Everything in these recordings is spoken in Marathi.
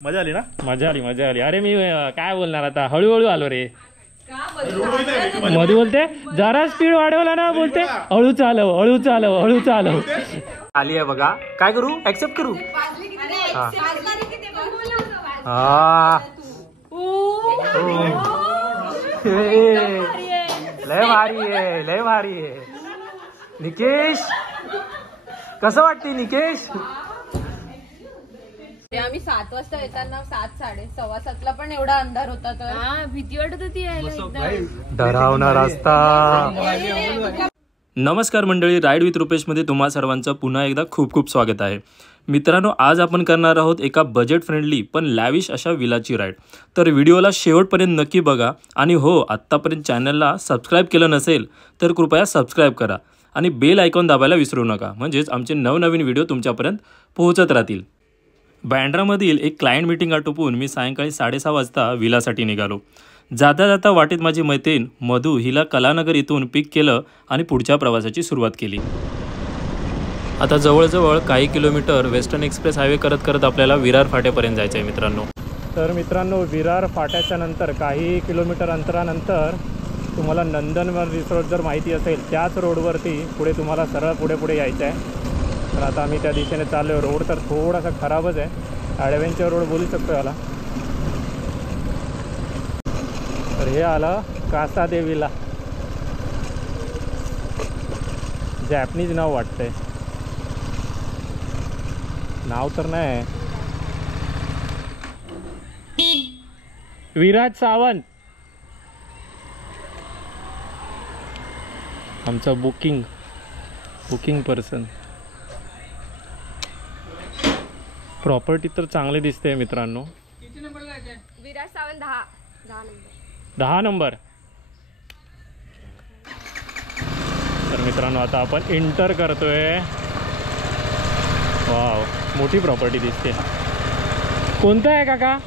मजा आली ना? मजा आली. अरे मी काय बोलणार आता, हळूहळू आलो रे. मधू बोलते जरा स्पीड वाढवला ना, बोलते हळू चालव. आली आहे बघा, काय करू, ऍक्सेप्ट करू. लय भारी आहे. निकेश कसं वाटते निकेश? आम्ही 7 वाजता येताना 7:30 पण एवढा अंधार होता तर भीती वाटत होती यायला. डरावना रस्ता. नमस्कार मंडळी, राईड विथ रुपेश मध्ये तुम्हा सर्वांचं पुन्हा एकदा खूप खूप स्वागत आहे. मित्रांनो, आज आपण करणार आहोत एका बजेट फ्रेंडली पण लॅविश अशा विलाची राईड. तर व्हिडिओला शेवटपर्यंत नक्की बघा. आणि हो, आत्तापर्यंत चॅनलला सबस्क्राईब केलं नसेल तर कृपया सबस्क्राईब करा आणि बेल आयकॉन दाबायला विसरू नका, म्हणजेच आमचे नवनवीन व्हिडिओ तुमच्यापर्यंत पोहोचत राहतील. बँड्रामधील एक क्लायंट मीटिंग आटोपून मी सायंकाळी 6:30 वाजता विलासाठी निघालो. जाता जाता वाटेत माझी मैत्रीण मधू हिला कलानगर इथून पिक केलं आणि पुढच्या प्रवासाची सुरुवात केली. आता जवळजवळ काही किलोमीटर वेस्टर्न एक्सप्रेस हायवे करत करत आपल्याला विरार फाट्यापर्यंत जायचं आहे मित्रांनो. तर मित्रांनो, विरार फाट्याच्या नंतर काही किलोमीटर अंतरानंतर तुम्हाला नंदनवन रिसॉर्ट जर माहिती असेल, त्याच रोडवरती पुढे तुम्हाला सरळ पुढे यायचं आहे. तर आता आम्ही त्या दिशेने चाललो आहे. रोड तर थोडासा खराबच आहे, ॲडव्हेंचर रोड बोलू शकतो याला. तर हे आलं कासा देवीला, जॅपनीज नाव वाटतंय, नाव तर नाही. विराज सावंत आमचा बुकिंग पर्सन. प्रॉपर्टी तर चांगली दिसते मित्रांनो. विराज सावंत 10 नंबर. तर मित्रांनो, आता आपण एंटर करतोय. वाव, मोठी प्रॉपर्टी दिसते. कोणतं आहे काका?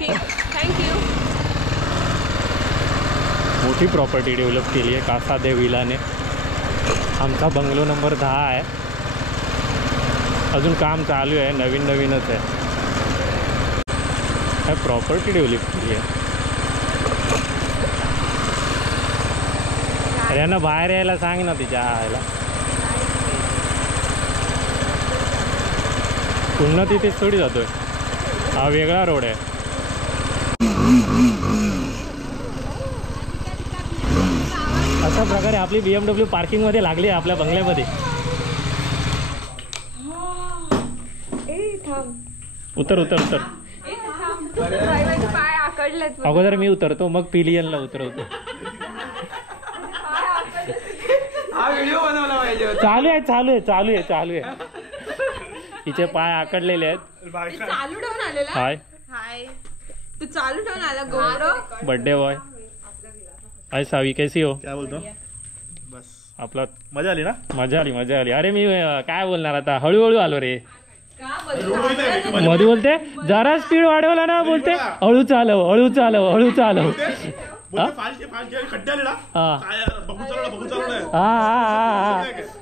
थँक्यू. मोठी प्रॉपर्टी डेव्हलप केली आहे कासा दे विलाने. आमचा बंगलो नंबर 10 आहे. अजून काम चालू आहे, नवीनच आहे. काय प्रॉपर्टी डेव्हलप केली आहे. अरे यांना बाहेर यायला सांग ना, तिच्या आयला. पुन्हा तिथेच थोडी जातोय, हा वेगळा रोड आहे. अशा प्रकारे आपली BMW पार्किंग मध्ये लागली आहे आपल्या बंगल्यामध्ये. उतर. अगोदर मी उतरतो, मग पिलियनला उतरवतो. चालू आहे. तिचे पाय आकडलेले आहेत. चालू ठेवून आलेला. हाय तू चालू ठेवून आला गौरव. Birthday boy. हाय सावी, कैसी हो? क्या बोलतो? बस आपला मजा आली ना? मजा आली. अरे मी काय बोलणार आता, हळूहळू आलो रे. मधू बोलते जरा स्पीड वाढवला ना, बोलते हळू चालव.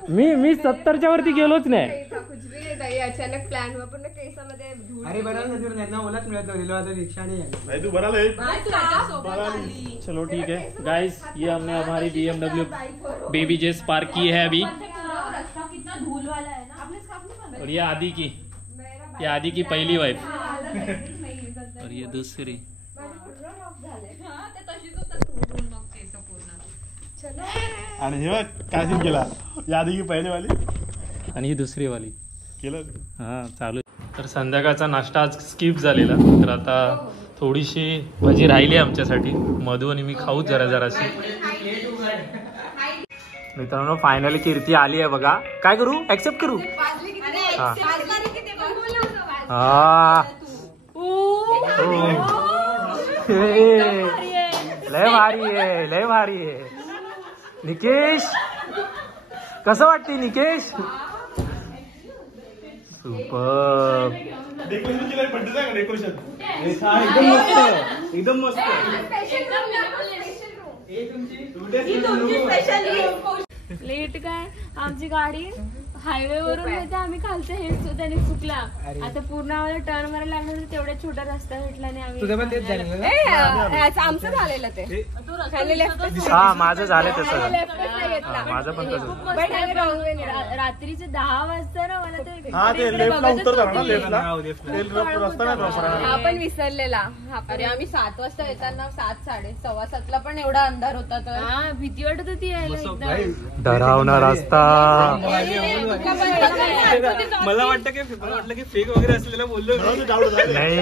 मी 70च्या वरती गेलोच नाही. अचानक प्लॅन वापरून केसामध्ये चलो ठीक है गाइस, ये हमने हमारी BMW बेबी जेस पार्क की है अभी. और ये आदि की पहली वाइफ और ये दूसरी. आणि हे काय सीन केला, यादी की पहिली वाली आणि ही दुसरी वाली केलं. हां, चालू. तर संध्याकाळचा नाश्ता आज स्किप झालेला, तर आता थोडीशी भाजी राहिली आमच्यासाठी. मधू आणि मी खाऊच जराशी. मित्रांनो, फायनली कीर्ती आली आहे बघा. काय करू, ऍक्सेप्ट करू. लय भारी आहे. निकेश कसं वाटते निकेश? सुपर. एकदम मस्त. लेट काय आमची गाडी हायवे वरून येते आम्ही खालचं हे त्याने चुकला. आता पूर्ण आम्हाला टर्न मारायला लागलं तर तेवढ्या छोटा रस्ता भेटला नाही. आम्ही आमचं झालेलं ते हा माझं झालं तसं. माझं पण तसं. रात्रीचे 10 वाजता ना मला ते हा पण विसरलेला. अरे आम्ही 7 वाजता येताना 7:30 पण एवढा अंधार होता तर भीती वाटत होती यायला. डरावना रस्ता. मला वाटलं की फेक वगैरे असलेला बोललो नाही,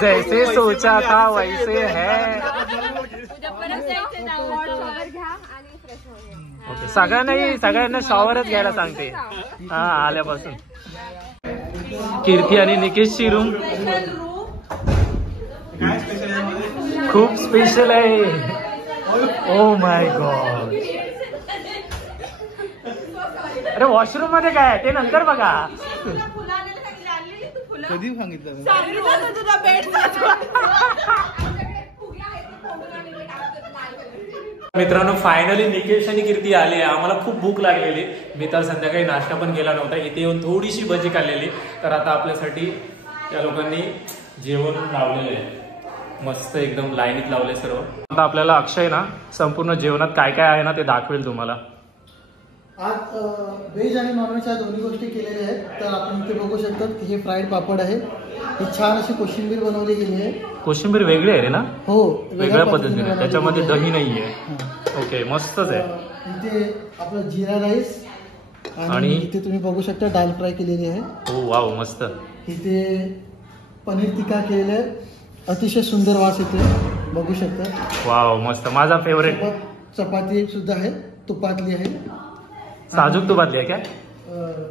जैसे सोचा था वैसे है. ओके, सगळ्यांना शॉवरच घ्यायला सांगते हा आल्यापासून. कीर्ती आणि निकेशची रूम खूप स्पेशल आहे. Oh my God. अरे वॉशरूम मध्ये काय ते नंतर बघा. कधी सांगितलं मित्रांनो, फायनली निकेश आणि कीर्ती आले. आम्हाला खूप भूक लागलेली. मी तर संध्याकाळी नाश्ता पण केला नव्हता. इथे येऊन थोडीशी भजी खाल्लेली. तर आता आपल्यासाठी त्या लोकांनी जेवण लावलेलं आहे. मस्त एकदम लाईनीत लावले सर्व. आता आपल्याला अक्षय ना संपूर्ण जेवणात काय काय आहे ना ते दाखवेल तुम्हाला. आज व्हेज आणि नॉनव्हेज या दोन्ही गोष्टी केलेल्या आहेत. तर आपण इथे बघू शकतात की हे फ्राईड पापड आहे. ही छान अशी कोशिंबीर बनवली गेली आहे. कोशिंबीर वेगळी आहे रे ना? हो, वेगळ्या पद्धतीने. त्याच्यामध्ये दही नाहीये. ओके, मस्तच आहे. इथे आपलं जिरा राईस आणि इथे तुम्ही बघू शकता दाल फ्राय केलेली आहे. हो वाव, मस्त. इथे पनीर टिक्का केलेलं आहे. अतिशय सुंदर वास येते, बघू शकता. वाव, मस्त. माझा फेवरेट. चपाती सुद्धा आहे, तुपातली आहे. साजूक तुपातली आहे काय?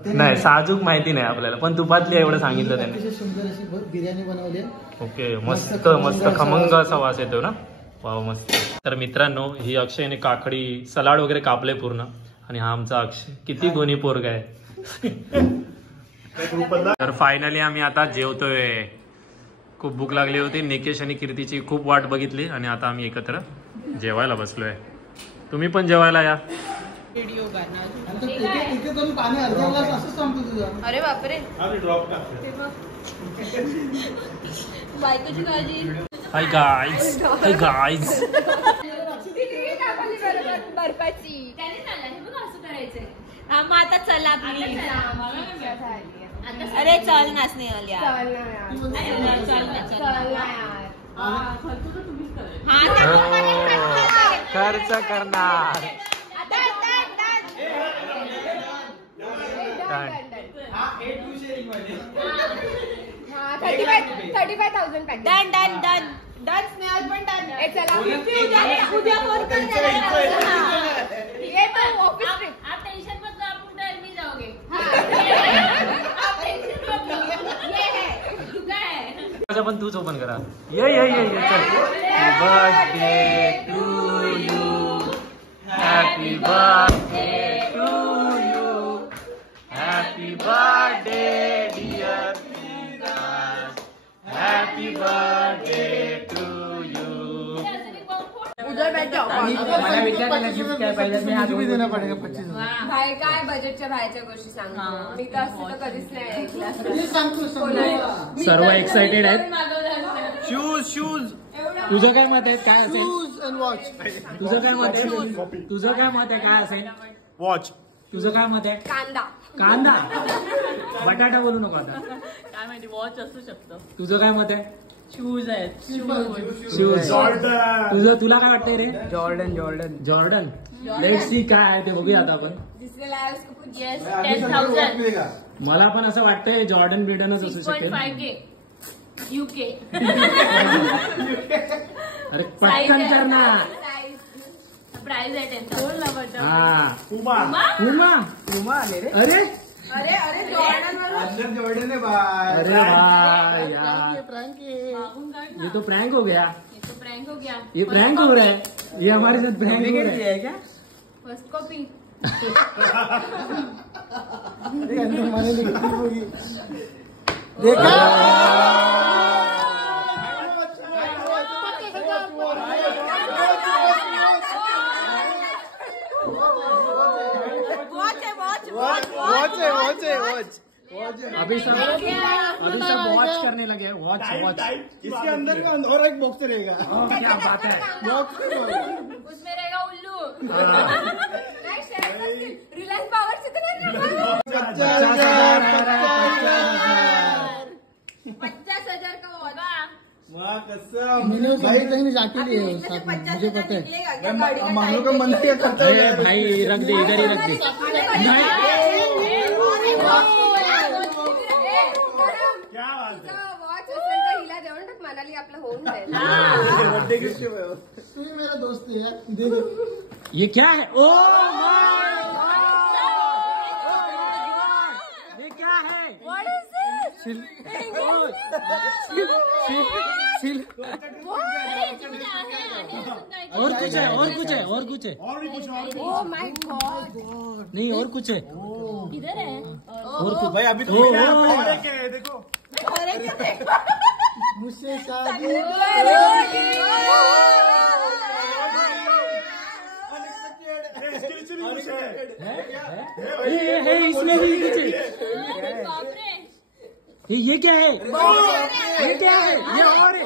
नाही, साजूक माहिती नाही आपल्याला, पण तुपातली एवढं सांगितलं त्याने. अतिशय सुंदर अशी बिर्याणी बनवली आहे. ओके, मस्त मस्त खमंग असा वास येतो ना. वाव, मस्त. तर मित्रांनो, ही अक्षयने काकडी सलाड वगैरे कापले पूर्ण. आणि हा आमचा अक्षय किती गोनी पोरगा आहे. तर फायनली आम्ही आता जेवतोय. खूप भूक लागली होती. निकेश आणि कीर्तीची खूप वाट बघितली आणि आता आम्ही एकत्र जेवायला बसलोय. तुम्ही पण जेवायला या. अरे बापरे. बायकोची काळजी. Hi guys, hi guys. बर्फाची मग आता चला प्लीज. अरे चल नाचणे आल्या. खर्च करणार. 35,000 done done done done. Snehal पण डन. चला उद्या फोन कर. ये तो ऑफिस ट्रिप. आप टेंशन मत लो, आप उधर नहीं जाओगे. आप टेंशन मत लो. ये है जुगा है. पण तूच ओपन करा. ये ये ये ये चल. Birthday to you. Happy birthday to you. Happy birthday dear. Happy birthday to you. उधर बैठ जाओ. मला विचारायला गिफ्ट काय पाहिजे? मी आज भी देना पडेगा 25,000. भाई काय बजेटच्या बाहेरच्या गोष्टी सांगतो. मी तर असं तर कधीच नाही ऐकलं. सर्व एक्साइटेड आहेत. शूज. तुझं काय मत आहे? काय असेल? Shoes and watch. तुझं काय मत आहे? तुझं काय मत आहे? काय असेल? वॉच. तुझं काय मत आहे? कांदा. कांदा. बटाटा बोलू नको आता. काय माहिती, वॉच असू शकतो. तुझं काय मत आहे? शूज आहेत. शूज. तुझं तुला काय वाटतंय रे? जॉर्डन. जॉर्डन. लेट्स सी काय आहे ते बघूया आता आपण. जिसने लाया उसको कुछ. येस, 10,000. मला पण असं वाटतंय जॉर्डन बिर्डनच असू शकेल. 6.5K UK. अरे पटकन कर ना. प्राइस आहे 10,000. हा. उमा. अरे अरे जॉर्डन जॉर्डन है भाई. अरे वाह यार, ये तो प्रैंक हो गया. ये तो प्रैंक हो गया. ये प्रैंक हो रहा है. ये हमारे साथ प्रैंक हो रहा है क्या? First copy. देखा. वॉच अभी सब वॉच करने लगे हैं। वॉच इसके अंदर और एक बॉक्स रहेगा। क्या बात है। उसमें रहेगा उल्लू। रिलायंस पावर से तो नहीं 50,000 का होगा। भाई कहीं जाके लिए मुझे पता है। मानो का मन क्या करता है भाई, रख दे इधर ही रख दे। वॉच असेल तर हिला देऊन टाक, मनाली आपलं होऊन जाईल। तू मेरा दोस्त है यार, दे दे। ये क्या है? ओ ये क्या है? What is this? और कुछ है, और कुछ है, और कुछ है। Oh my God! नहीं, और कुछ है। किधर है? और कुछ भाई अभी तो ओ, मिला, और एक है, देखो मुझसे शादी है इसमें भी कुछ है। बाप रे। ये क्या है? ये क्या है? ये और है।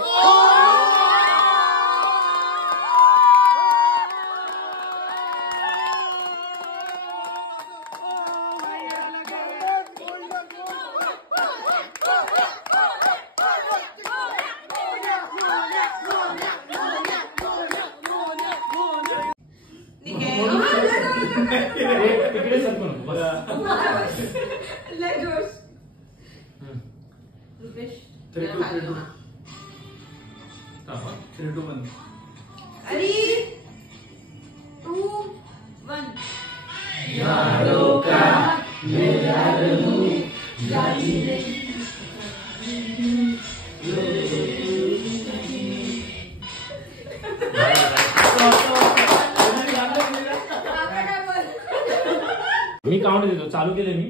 मी काउंट देतो, चालू केले मी।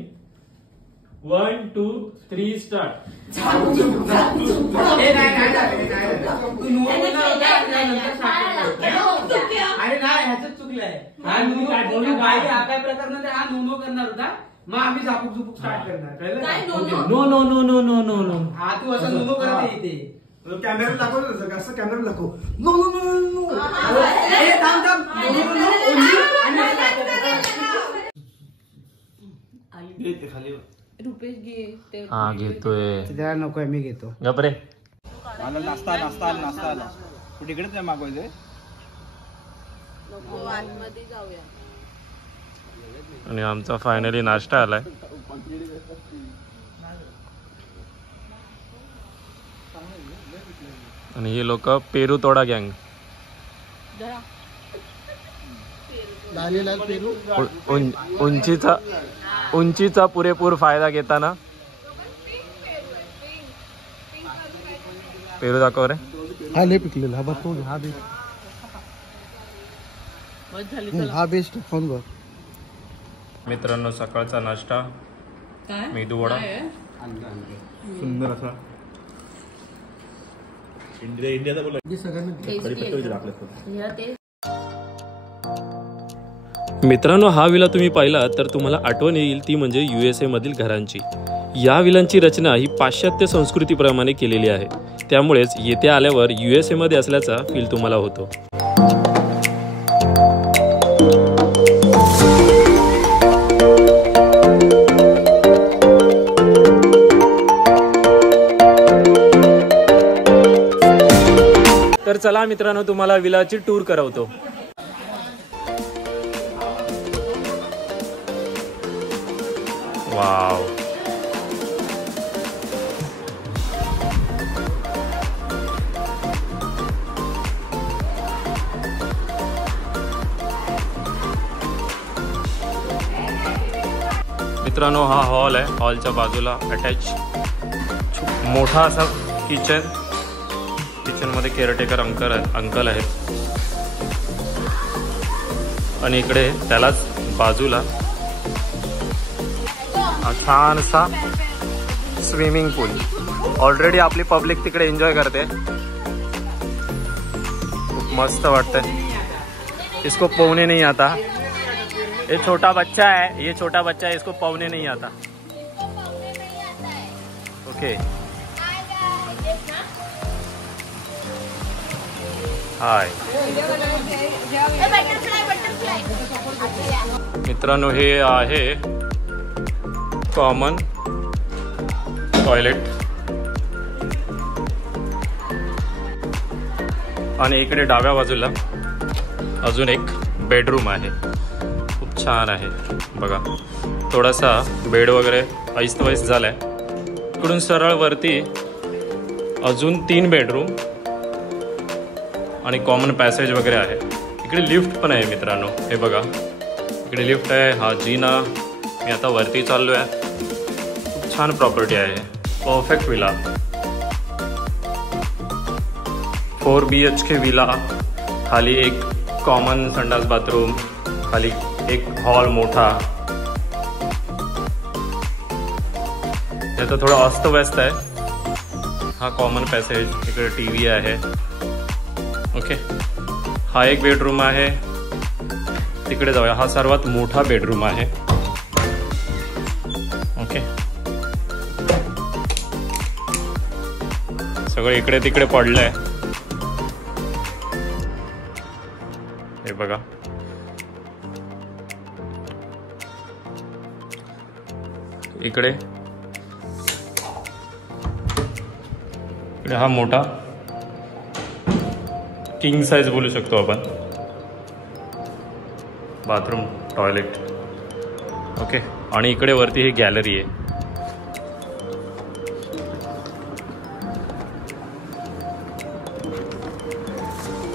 1 2 3 स्टार्ट। अरे नाही, ह्याच चुकलंय। हा काय प्रकार नंतर हा नो करणार होता, मग आम्ही झापूक झुपूक स्टार्ट करणार। No no no no no no no. हा तू असं नो करत येते। कॅमेरा दाखव ना, असं कॅमेरा दाखव। नो नो नो नो थांब थांब। रुपेश घे ते हा घेतोय। त्याला नकोय, मी घेतो। गपरे। मला नाश्ता आला कुठे इकडेच नाही मागवायचंय। नको, आतमध्ये जाऊया। आणि आमचा फायनली नाश्ता आलाय। आणि हे लोक पेरू तोडा गँग। लाल पेरू उंचीचा पुरेपूर फायदा घेताना पेरू दाखव रे। हा लय पिकलेला, हा बघ हा बेस्ट, हा बेस्ट फोन बघ। मित्रांनो, सकाळचा नाश्ता मेदू वडा। सुंदर असा इंडियाचा बोला। मित्रांनो, हा विला तुम्ही पाहिला तर तुम्हाला आठवण येईल ती म्हणजे USA मधील घरांची। या विलांची रचना ही पाश्चात्य संस्कृतीप्रमाणे केलेली आहे, त्यामुळेच येथे आल्यावर USA मध्ये असल्याचा फील तुम्हाला होतो। तर चला मित्रांनो, तुम्हाला विलाची टूर करवतो। वाव, मित्रांनो, हा हॉल आहे। हॉलच्या बाजूला अटॅच मोठा असा किचन मध्ये केअरटेकर अंकल आहेत। आणि इकडे त्यालाच बाजूला छानसा स्विमिंग पूल। ऑलरेडी आपली पब्लिक तिकडे एन्जॉय करते, खूप मस्त वाटतंय। इसको पोहने नहीं आता ये छोटा बच्चा है, ये छोटा बच्चा है, इसको पौने नहीं आता। ओके हाय मित्रांनो, हे आहे कॉमन टॉयलेट आणि इकडे डाव्या बाजूला अजून एक बेडरूम आहे, खूप छान आहे बघा। थोडासा बेड वगैरे ऐस्तवैस्त झालाय। इकडून सरळ वरती अजून 3 बेडरूम आणि कॉमन पॅसेज वगैरे आहे। इकडे लिफ्ट पण आहे मित्रांनो, हे बघा इकडे लिफ्ट आहे। हा जिना, मी आता वरती चाललो आहे। खूप छान प्रॉपर्टी आहे, परफेक्ट विला, 4 BHK विला। खाली एक कॉमन संडास बाथरूम, खाली एक हॉल मोठा। याचं थोडं अस्तव्यस्त आहे। हा कॉमन पॅसेज, इकडे TV आहे। ओके, हा एक बेडरूम आहे। तिकडे जाऊया, हा सर्वात मोठा बेडरूम आहे। ओके, सगळं इकडे तिकडे पडलंय, हे बघा। इकडे हा मोठा किंग साइज बोलू शकतो आपण, बाथरूम टॉयलेट। ओके, आणि इकडे वरती ही गॅलरी आहे।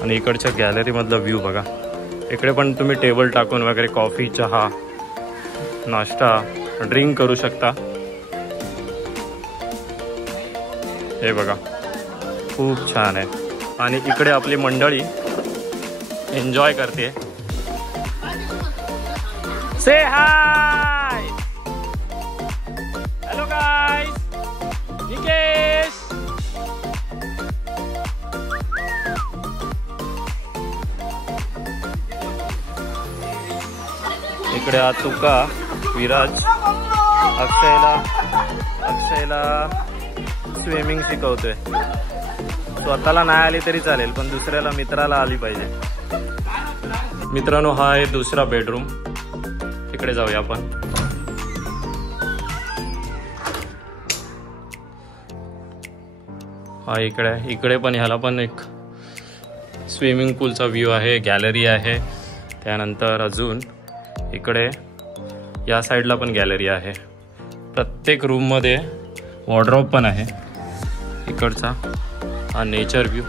आणि इकडच्या गॅलरी मधला व्ह्यू बघा। इकडे पण तुम्ही टेबल टाकून वगैरे कॉफी, चहा, नाश्ता, ड्रिंक करू शकता। हे बघा, खूप छान आहे। आणि इकडे आपली मंडळी एन्जॉय करते। से हाय, हॅलो गाइस, निकेश। इकडे तुका, विराज, अक्षयला स्विमिंग शिकवतोय। स्वतःला नाही आली तरी चालेल, पण दुसऱ्याला मित्राला आली पाहिजे। मित्रांनो, हा आहे दुसरा बेडरूम, तिकडे जाऊया आपण। हा इकडे पण ह्याला पण एक स्विमिंग पूलचा व्ह्यू आहे, गॅलरी आहे। त्यानंतर अजून इकडे या साईडला पण गॅलरी आहे। प्रत्येक रूममध्ये वॉर्डरोब पण आहे। इकडचा हा नेचर व्ह्यू,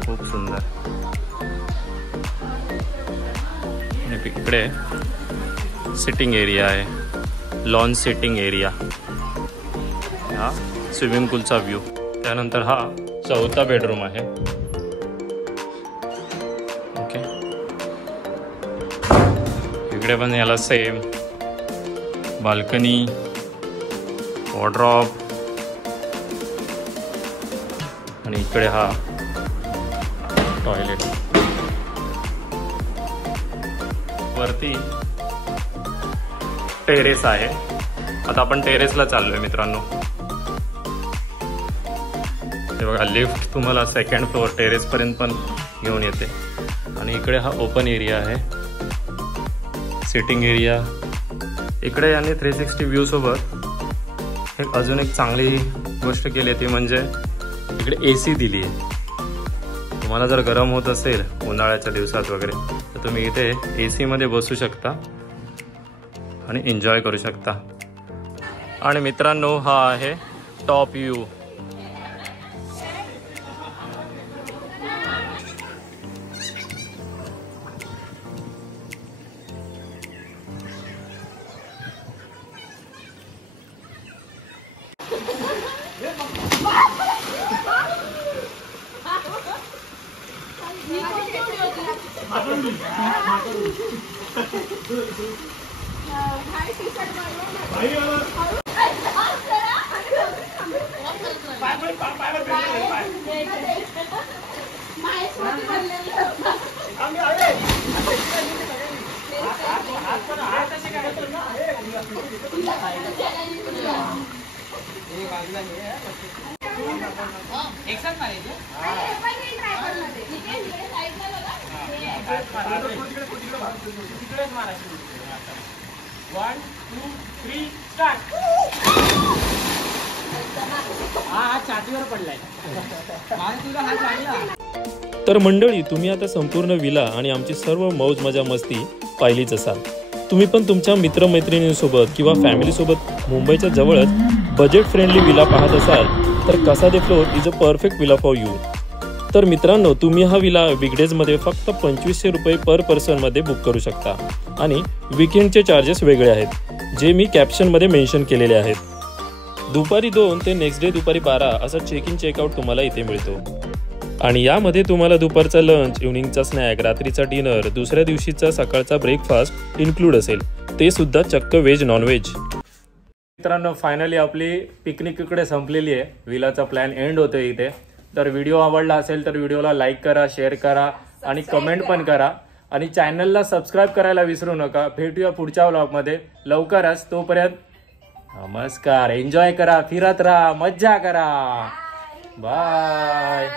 खूप सुंदर। इकडे सिटिंग एरिया आहे, लॉन सिटिंग एरिया। हा स्विमिंग पूलचा व्ह्यू। त्यानंतर हा चौथा बेडरूम आहे। ओके, इकडे पण याला सेम बाल्कनी, वॉर्डरोब, आणि इकडे हा टॉयलेट। वरती टेरेस आहे। आता आपण टेरेसला चाललोय मित्रांनो। हे बघा, लिफ्ट तुम्हाला 2nd फ्लोअर टेरेस पर्यंत पण घेऊन येते। आणि इकडे हा ओपन एरिया आहे, सिटिंग एरिया। इकडे याने 360 व्ह्यू सोबत अजून एक चांगली गोष्ट केली ती म्हणजे इकडे AC दिली आहे। तुम्हाला जर गरम होत असेल उन्हाळ्याच्या दिवसात वगैरे, तर तुम्ही इथे AC मध्ये बसू शकता आणि एन्जॉय करू शकता। आणि मित्रांनो, हा आहे टॉप व्ह्यू। तर मंडळी, तुम्ही आता संपूर्ण विला आणि आमची सर्व मौज मजा मस्ती पाहिलीच असाल. तुम्ही पण तुमच्या मित्रमैत्रिणींसोबत किंवा फॅमिलीसोबत मुंबईच्या जवळच बजेट फ्रेंडली विला पाहत असाल तर कसा the floor is a perfect villa for you. तर मित्रांनो, तुम्ही हा विला वीकडेजमध्ये फक्त 2500 रुपये पर पर्सनमध्ये बुक करू शकता आणि वीकेंडचे चार्जेस वेगळे आहेत, जे मी कॅप्शनमध्ये मेन्शन केलेले आहेत. दुपारी 2 ते नेक्स्ट डे दुपारी 12 असा चेक इन चेकआउट तुम्हाला इथे मिळतो. आणि यामध्ये तुम्हाला दुपारचा लंच, इव्हनिंगचा स्नॅक, रात्रीचा डिनर, दुसऱ्या दिवशीचा सकाळचा ब्रेकफास्ट इन्क्लूड असेल, ते सुद्धा चक्क व्हेज नॉनव्हेज. मित्रांनो, फायनली आपली पिकनिक इकडे संपलेली आहे. विलाचा प्लॅन एंड होतोय इथे. तर व्हिडिओ आवडला असेल तर व्हिडिओला लाईक करा, शेअर करा आणि कमेंट पण करा. आणि चॅनलला सबस्क्राईब करायला विसरू नका. भेटूया पुढच्या व्लॉगमध्ये लवकरच. तोपर्यंत नमस्कार. एन्जॉय करा, फिरत राहा, मज्जा करा. बाय.